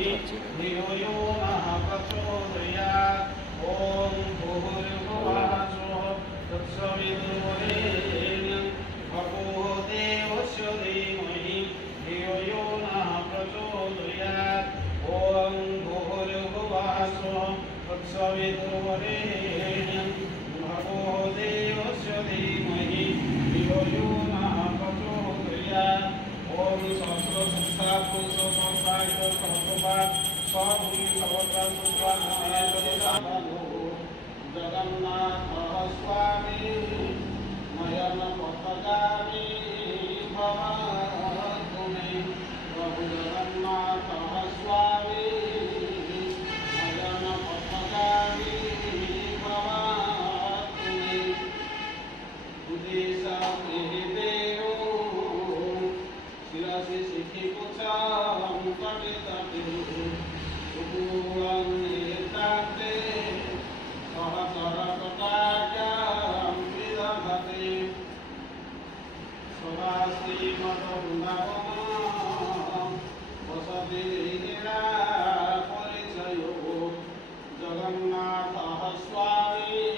धियो यो नः प्रचोदयात् ॐ भूर्भुवः स्वः तत्सवितुर्वरेण्यं भर्गो देवस्य धीमहि धियो यो नः प्रचोदयात् ॐ भूर्भुवः स्वः तत्सवितुर्वरेण्यं भर्गो देवस्य धीमहि धियो यो नः प्रचोदयात् ॐ सहस्रसहस्रा पुरुष सहस्रायुध सहस्रपात् सहभूमि सहस्रायुध जगन्नाथः स्वामी नयन पथगामी भवतु मे प्रभु जगन्नाथः स्वामी नयन पथगामी भवतु मे उदेशा देहो शिरसि शिखि पुच्छं कटे तटे सुगुणं नेताते सहचरकटाख्यां विदधते स्वस्ति मदवृन्दावनं वसति लीला परिचयो जगन्नाथः स्वामी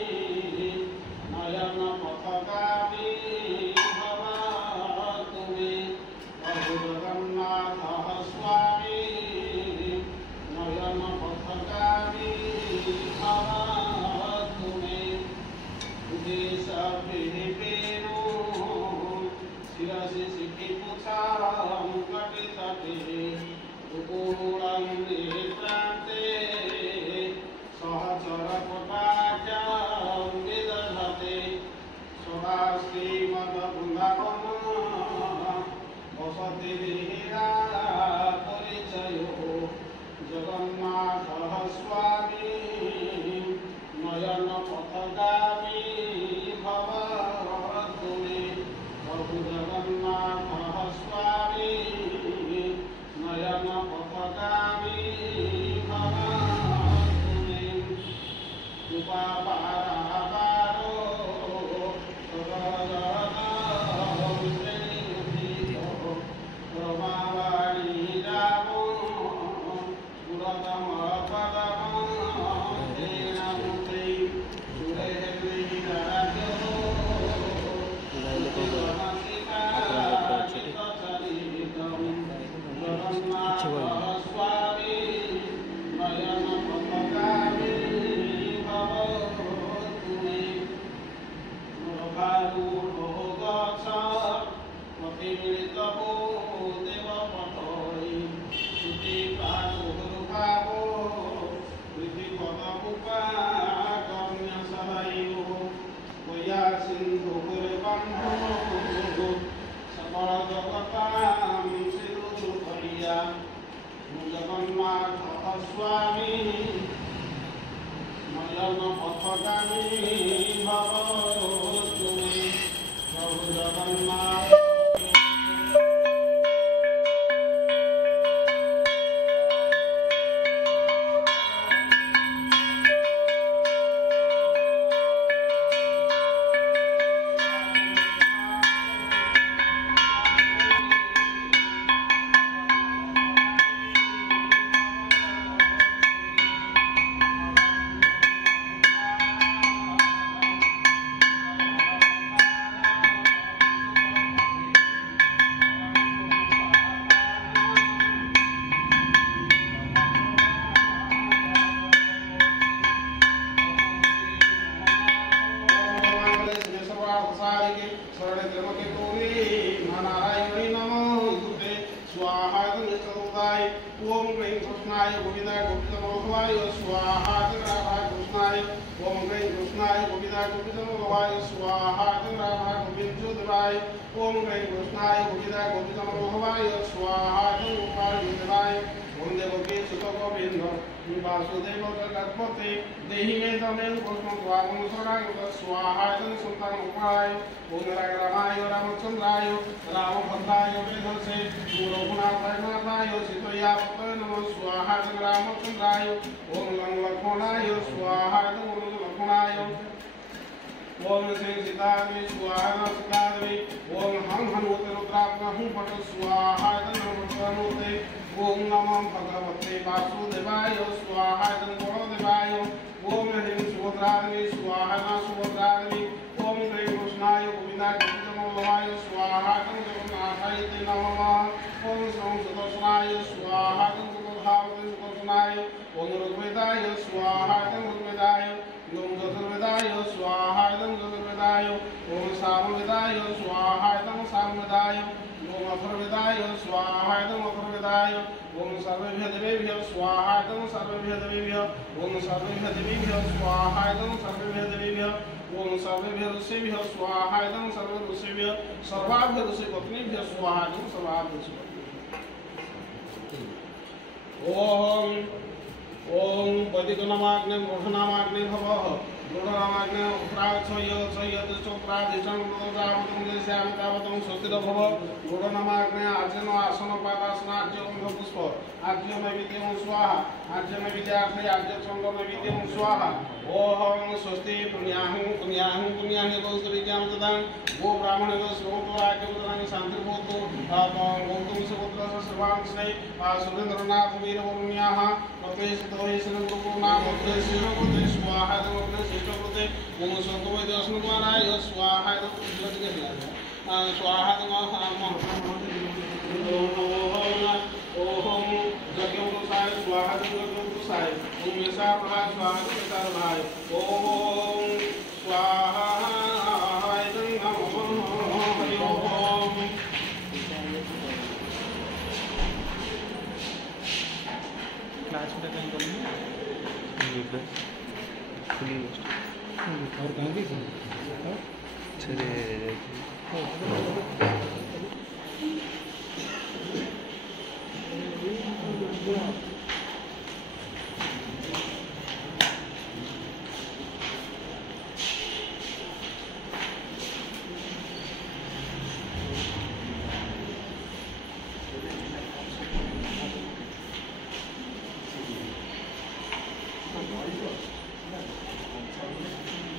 नयन पथगामी भवतु मे प्रभु जगन्नाथः स्वामी नयन पथगामी भवतु मे उदेशभिपेनो शिरसि शिखि पुच्छं कटे तटे सुगुणं नेत्रान्ते सहचरकटाख्यां विदधते स्वस्ति मदवृन्दावनं वसति लीला परिचयो जगन्नाथः स्वामी नयन पथगामी भवतु मे प्रभु जगन्नाथः स्वामी नयन पथगामी भवतु मे कृपापारावारो सदगदो रमावाणी रामो जगन्नाथः स्वामी नयन पथगामी भवतु मे प्रभु जगन्नाथ ओम क्लीं कृष्णाय गोविंदाय गोविंदमोहवाय स्वाहा राधाय कृष्णाय ओम क्लीं कृष्णाय गोविंदाय गोविंदमोहवाय स्वाहा राधाय गोविंदोदराय ओम क्लीं कृष्णाय गोविंदाय गोविंदमोहवाय स्वाहा गोविंदराय ओम देवकी सुत गोविंद वासुदेव जगत्पते देहि मे तमेव कृष्ण द्वारं शरणाय स्वाहा संतान उपाय ओम रामाय रामचंद्राय रामभद्राय वेदसे रघुनाथाय नाथाय सीतया पतये नमः स्वाहा रामचंद्राय ओम लक्ष्मणाय स्वाहा ओम लक्ष्मणाय ओम श्री सीतादेवी स्वाहा सीतादेवी ओम हं हनुमते रुद्रात्मा हूं पट स्वाहा हनुमते ओम नमो भगवते वासुदेवाय स्वाहा गणदेवाय ओम ह्रीं सुभद्रादेवी स्वाहा सुभद्रादेवी ओम ह्रीं कृष्णाय गोविंदाय गोविंदमोलवाय स्वाहा गणनाथाय नमः ओम सं सुदर्शनाय स्वाहा गणधावते सुदर्शनाय ओम ऋग्वेदाय स्वाहा ऋग्वेदाय ओम चतुर्वेदाय स्वाहा चतुर्वेदाय ओम सामवेदाय स्वाहा सामवेदाय ओम अथर्ववेदाय स्वाहा अथर्ववेदाय ओम सर्वेभ्यः देवेभ्यः स्वाहा सर्वेभ्यः देवेभ्यः ओम सर्वेभ्यः देवेभ्यः स्वाहा सर्वेभ्यः देवेभ्यः ओम सर्वेभ्यः ऋषिभ्यः स्वाहा सर्वे ऋषिभ्यः सर्वाभ्यः ऋषिपत्नीभ्यः स्वाहा सर्वाभ्यः ऋषिपत्नीभ्यः ओम ओम वैदिकनामाग्ने मूढनामाग्ने भवः मूढनामाग्ने उत्तराक्षय्यचोत्राधिशं जावतं देशामि तावतं स्वस्तिरो भव मूढनामाग्ने आर्जन आसन पादासनार्जं पुष्प आर्जन नैवेद्यं स्वाहा आर्जन विद्यार्थे आर्जन चंद्र नैवेद्यं स्वाहा ओम स्वस्ति पुण्याहं पुण्याहं पुण्याहं गौस्तविज्ञां ददां गो ब्राह्मणेभ्यो श्रोतो आज्ञां शान्ति भवतु गौतम सुपुत्रस्य सर्वांश्रै सुरेन्द्रनाथ वीरवरुण्याः प्रवेशितोहिनं गुरुनाम प्रवेशिनो स्वाहा नमः शिष्टकृते ओम संतवैदर्शनद्वाराय स्वाहा स्वाहा नमः ओम यज्ञोपसाय स्वाहा यज्ञोपसाय ओम यशाप्रहाय स्वाहा यशाप्रहाय ओम स्वाहा हरि ओम क्लास में कहीं करेंगे और कहाँ भी चले